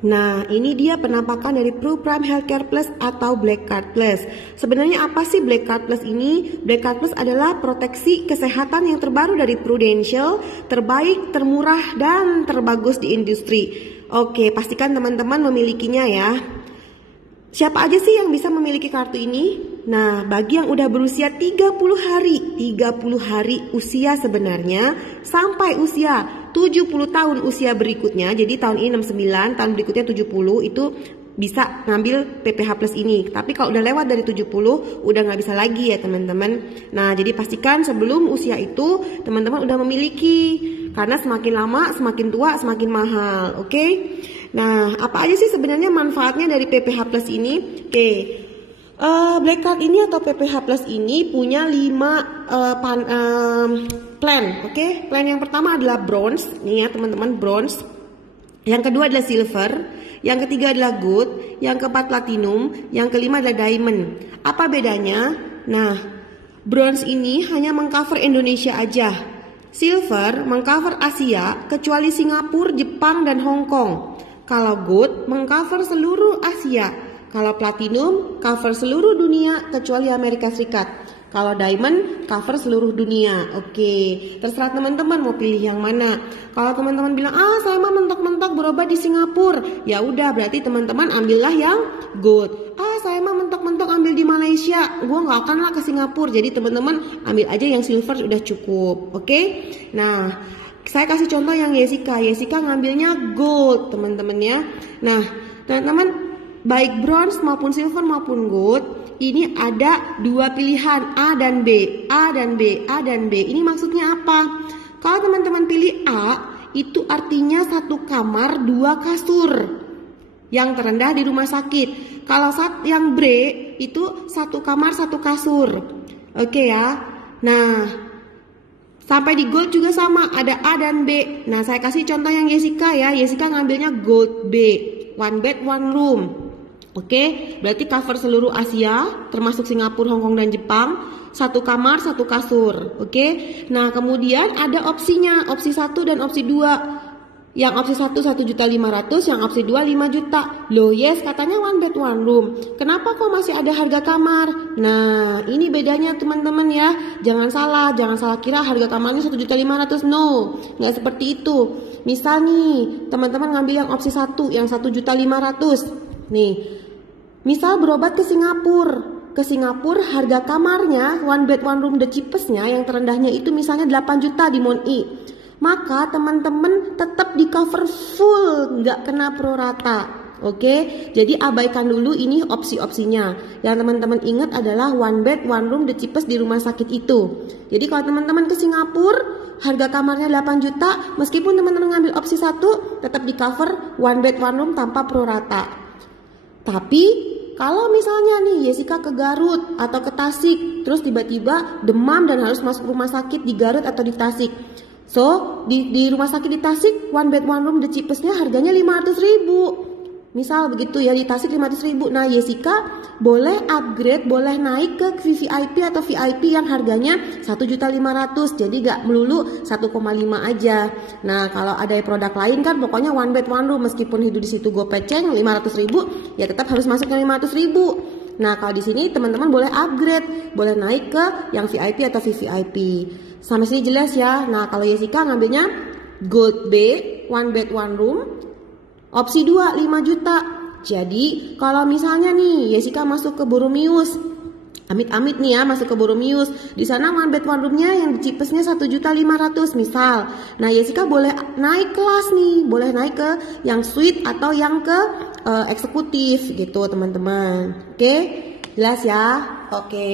Nah, ini dia penampakan dari Pru Prime Healthcare Plus atau Black Card Plus. Sebenarnya apa sih Black Card Plus ini? Black Card Plus adalah proteksi kesehatan yang terbaru dari Prudential, terbaik, termurah, dan terbagus di industri. Oke, pastikan teman-teman memilikinya ya. Siapa aja sih yang bisa memiliki kartu ini? Nah, bagi yang udah berusia 30 hari usia sebenarnya sampai usia 70 tahun usia berikutnya. Jadi tahun ini 69, tahun berikutnya 70 itu bisa ngambil PPH Plus ini. Tapi kalau udah lewat dari 70 udah nggak bisa lagi ya teman-teman. Nah, jadi pastikan sebelum usia itu teman-teman udah memiliki. Karena semakin lama semakin tua semakin mahal, oke? Nah, apa aja sih sebenarnya manfaatnya dari PPH Plus ini? Oke. Black Card ini atau PPH Plus ini punya 5 plan, oke? Plan yang pertama adalah bronze, nih ya teman-teman, bronze. Yang kedua adalah silver, yang ketiga adalah gold, yang keempat platinum, yang kelima adalah diamond. Apa bedanya? Nah, bronze ini hanya mengcover Indonesia aja. Silver mengcover Asia kecuali Singapura, Jepang, dan Hong Kong. Kalau gold mengcover seluruh Asia. Kalau platinum cover seluruh dunia kecuali Amerika Serikat. Kalau diamond cover seluruh dunia. Oke, terserah teman-teman mau pilih yang mana. Kalau teman-teman bilang, saya mah mentok-mentok berobat di Singapura, ya udah berarti teman-teman ambillah yang gold. Saya mah mentok-mentok ambil di Malaysia, gua nggak akan lah ke Singapura. Jadi teman-teman ambil aja yang silver udah cukup. Oke. Nah, saya kasih contoh yang Jessica. Jessica ngambilnya gold, teman-teman ya. Nah, teman-teman, baik bronze maupun silver maupun gold, ini ada 2 pilihan, A dan B, A dan B, A dan B. Ini maksudnya apa? Kalau teman-teman pilih A, itu artinya 1 kamar 2 kasur yang terendah di rumah sakit. Kalau yang B itu 1 kamar 1 kasur. Oke ya. Nah, sampai di gold juga sama, ada A dan B. Nah, saya kasih contoh yang Jessica ya. Jessica ngambilnya gold B, 1 bed 1 room. Oke, berarti cover seluruh Asia, termasuk Singapura, Hong Kong, dan Jepang. 1 kamar, 1 kasur. Oke, nah kemudian ada opsinya, opsi 1 dan opsi 2. Yang opsi 1 1.500.000, yang opsi 2 5 juta. Loh yes, katanya 1 bed 1 room. Kenapa kok masih ada harga kamar? Nah, ini bedanya teman-teman ya. Jangan salah kira harga kamarnya 1.500.000. No, nggak seperti itu. Misal nih, teman-teman ngambil yang opsi 1, yang 1.500.000. Nih, misal berobat ke Singapura. Ke Singapura harga kamarnya 1 bed 1 room the cheapestnya yang terendahnya itu misalnya 8 juta di Mon-i. Maka teman-teman tetap di cover full, nggak kena prorata. Oke, jadi abaikan dulu ini opsi-opsinya. Yang teman-teman ingat adalah 1 bed 1 room the cheapest di rumah sakit itu. Jadi kalau teman-teman ke Singapura harga kamarnya 8 juta, meskipun teman-teman ngambil opsi 1 tetap di cover 1 bed 1 room tanpa prorata. Tapi kalau misalnya nih Jessica ke Garut atau ke Tasik, terus tiba-tiba demam dan harus masuk rumah sakit di Garut atau di Tasik. So, di rumah sakit di Tasik, 1 bed 1 room the cheapestnya harganya 500.000. Misal begitu ya, di Tasik 500.000. Nah, Jessica boleh upgrade, boleh naik ke VVIP atau VIP yang harganya 1.500.000. Jadi gak melulu 1,5 aja. Nah, kalau ada produk lain kan pokoknya 1 bed 1 room, meskipun hidup di situ gopeceng 500.000, ya tetap harus masuk ke 500.000. Nah, kalau di sini teman-teman boleh upgrade, boleh naik ke yang VIP atau VVIP. Sampai sini jelas ya. Nah, kalau Jessica ngambilnya Gold B, 1 bed 1 room. Opsi 2, 5 juta. Jadi, kalau misalnya nih Jessica masuk ke Boromius, amit-amit nih ya, masuk ke Boromius. Di sana 1 bed 1 roomnya yang cheapestnya 1.500.000 misal. Nah, Jessica boleh naik kelas nih, boleh naik ke yang suite atau yang ke eksekutif gitu teman-teman. Oke, jelas ya? Oke.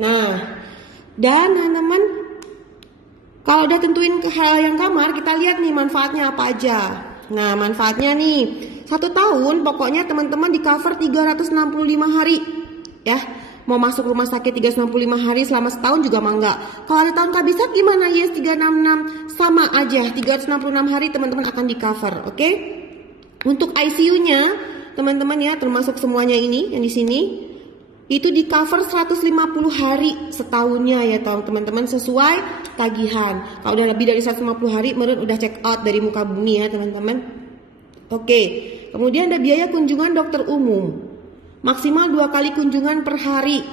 Nah, dan teman-teman, kalau udah tentuin ke hal yang kamar, kita lihat nih manfaatnya apa aja. Nah, manfaatnya nih 1 tahun pokoknya teman-teman di cover 365 hari ya. Mau masuk rumah sakit 365 hari selama setahun juga mah enggak. Kalau ada tahun kabisat gimana? Yes, 366 sama aja, 366 hari teman-teman akan di cover. Oke? Untuk ICU-nya teman-teman ya, termasuk semuanya ini yang di sini, itu di cover 150 hari setahunnya ya teman-teman, sesuai tagihan. Kalau udah lebih dari 150 hari meren udah check out dari muka bumi ya teman-teman. Oke, Kemudian ada biaya kunjungan dokter umum. Maksimal 2 kali kunjungan per hari.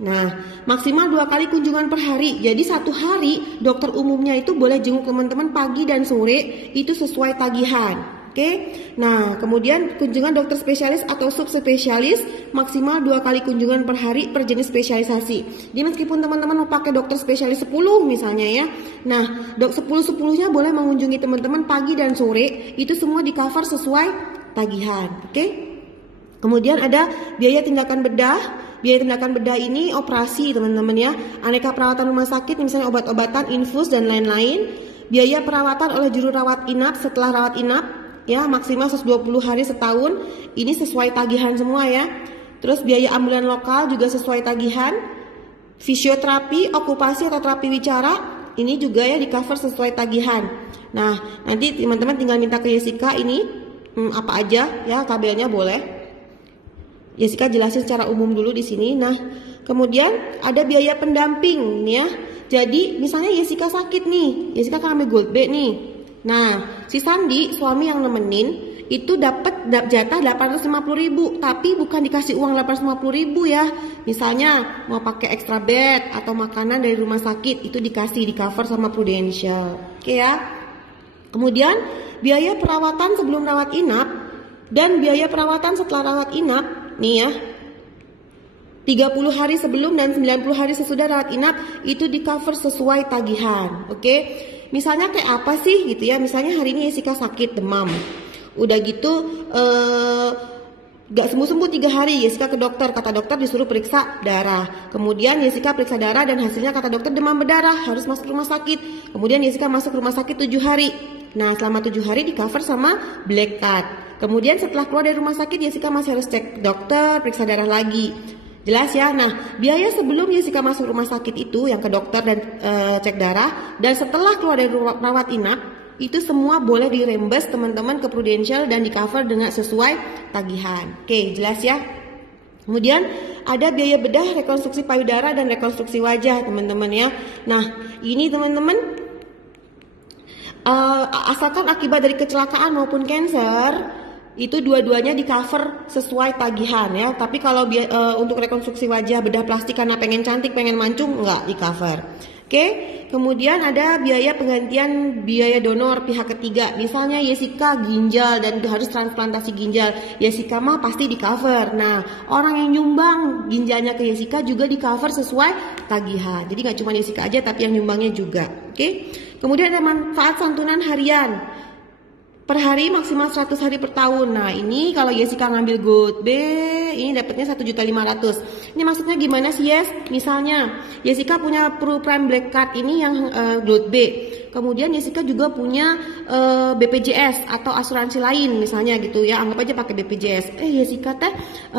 Nah, maksimal 2 kali kunjungan per hari. Jadi satu hari dokter umumnya itu boleh jenguk teman-teman pagi dan sore, itu sesuai tagihan. Oke. Nah, kemudian kunjungan dokter spesialis atau subspesialis maksimal 2 kali kunjungan per hari per jenis spesialisasi. Jadi meskipun teman-teman mau pakai dokter spesialis 10 misalnya ya. Nah, 10-10-nya boleh mengunjungi teman-teman pagi dan sore, itu semua di cover sesuai tagihan. Oke. Kemudian ada biaya tindakan bedah. Biaya tindakan bedah ini operasi teman-teman ya. Aneka perawatan rumah sakit misalnya obat-obatan, infus dan lain-lain. Biaya perawatan oleh juru rawat inap setelah rawat inap ya maksimal 120 hari setahun. Ini sesuai tagihan semua ya. Terus biaya ambulan lokal juga sesuai tagihan. Fisioterapi, okupasi atau terapi wicara ini juga ya di cover sesuai tagihan. Nah, nanti teman-teman tinggal minta ke Jessica ini apa aja ya tabelnya boleh. Jessica jelasin secara umum dulu di sini. Nah, kemudian ada biaya pendamping nih ya. Jadi misalnya Jessica sakit nih, Jessica kan ambil Gold B nih. Nah, si Sandi suami yang nemenin itu dapat jatah 850.000, tapi bukan dikasih uang 850.000 ya. Misalnya mau pakai extra bed atau makanan dari rumah sakit itu dikasih di cover sama Prudential. Oke ya. Kemudian biaya perawatan sebelum rawat inap dan biaya perawatan setelah rawat inap nih ya, 30 hari sebelum dan 90 hari sesudah rawat inap itu di cover sesuai tagihan. Oke. Misalnya kayak apa sih gitu ya. Misalnya hari ini Jessica sakit demam. Udah gitu gak sembuh-sembuh 3 hari, Jessica ke dokter. Kata dokter disuruh periksa darah. Kemudian Jessica periksa darah dan hasilnya kata dokter demam berdarah, harus masuk rumah sakit. Kemudian Jessica masuk rumah sakit 7 hari. Nah, selama 7 hari di cover sama Black Card. Kemudian setelah keluar dari rumah sakit, Jessica masih harus cek dokter, periksa darah lagi. Jelas ya? Nah, biaya sebelum Jessica masuk rumah sakit itu yang ke dokter dan cek darah, dan setelah keluar dari rawat inap, itu semua boleh dirembes teman-teman ke Prudential dan di cover dengan sesuai tagihan. Oke, jelas ya? Kemudian ada biaya bedah, rekonstruksi payudara dan rekonstruksi wajah teman-teman ya. Nah, ini teman-teman asalkan akibat dari kecelakaan maupun cancer, itu dua-duanya di cover sesuai tagihan ya. Tapi kalau untuk rekonstruksi wajah, bedah plastik karena pengen cantik, pengen mancung, nggak di cover. Oke. Kemudian ada biaya penggantian biaya donor pihak ketiga. Misalnya Jessica ginjal dan harus transplantasi ginjal, Jessica mah pasti di cover. Nah, orang yang nyumbang ginjalnya ke Jessica juga di cover sesuai tagihan. Jadi nggak cuma Jessica aja, tapi yang nyumbangnya juga. Oke. Kemudian ada manfaat santunan harian. Per hari maksimal 100 hari per tahun. Nah, ini kalau Jessica ngambil Gold B, ini dapatnya 1.500.000. Ini maksudnya gimana sih, Yes? Misalnya, Jessica punya Pro Prime Black Card ini yang Gold B. Kemudian Jessica juga punya BPJS atau asuransi lain misalnya gitu ya. Anggap aja pakai BPJS. Jessica teh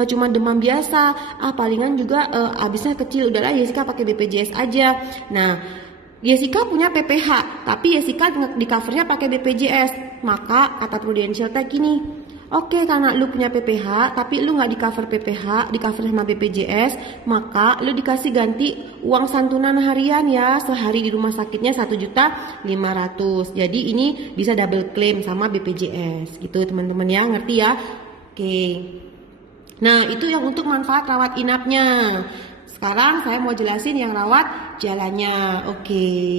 cuma demam biasa. Palingan juga habisnya kecil. Udahlah Jessica pakai BPJS aja. Nah, Jessica punya PPH, tapi Jessica di covernya pakai BPJS. Maka kata Prudential teh gini, oke, karena lu punya PPH, tapi lu nggak di cover PPH, di cover sama BPJS, maka lu dikasih ganti uang santunan harian ya, sehari di rumah sakitnya 1.500.000. Jadi ini bisa double claim sama BPJS, gitu teman-teman ya, ngerti ya? Oke. Nah, itu yang untuk manfaat rawat inapnya. Sekarang saya mau jelasin yang rawat jalannya. Oke.